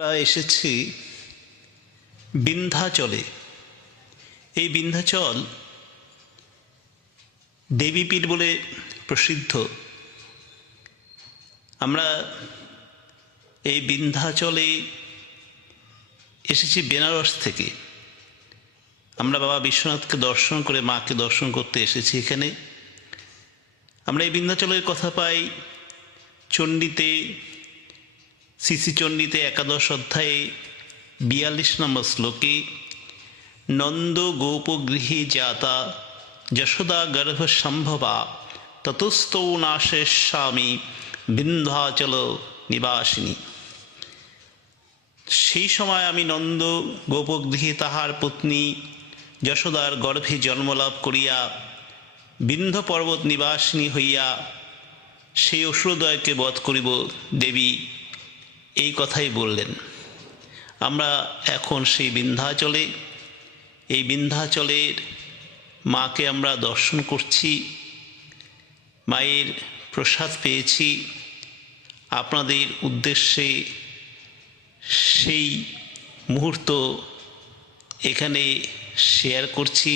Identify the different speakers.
Speaker 1: আমরা এসেছি বিন্ধ্যাচলে। এই বিন্ধ্যাচল দেবীপীঠ বলে প্রসিদ্ধ। আমরা এই বিন্ধ্যাচলে এসেছি বেনারস থেকে। আমরা বাবা বিশ্বনাথকে দর্শন করে, মাকে দর্শন করতে এসেছি এখানে। আমরা এই বিন্ধ্যাচলের কথা পাই চণ্ডীতে চণ্ডীতে একাদশ অধ্যায়ে বিয়াল্লিশ নম্বর শ্লোকে, নন্দ গোপগৃহে জাতা যশোদা গর্ভ সম্ভবা ততস্থৌ নাশের স্বামী বিন্ধ্যাচল নিবাসিনী। সেই সময় আমি নন্দ গোপগৃহে তাহার পত্নী যশোদার গর্ভে জন্মলাভ করিয়া বিন্ধ্য পর্বত নিবাসিনী হইয়া সেই অসুরদয়কে বধ করিব দেবী। এই কথাই বললেন। আমরা এখন সেই বিন্ধ্যাচলে, এই বিন্ধ্যাচলের মাকে আমরা দর্শন করছি, মায়ের প্রসাদ পেয়েছি। আপনাদের উদ্দেশ্যে সেই মুহূর্ত এখানে শেয়ার করছি।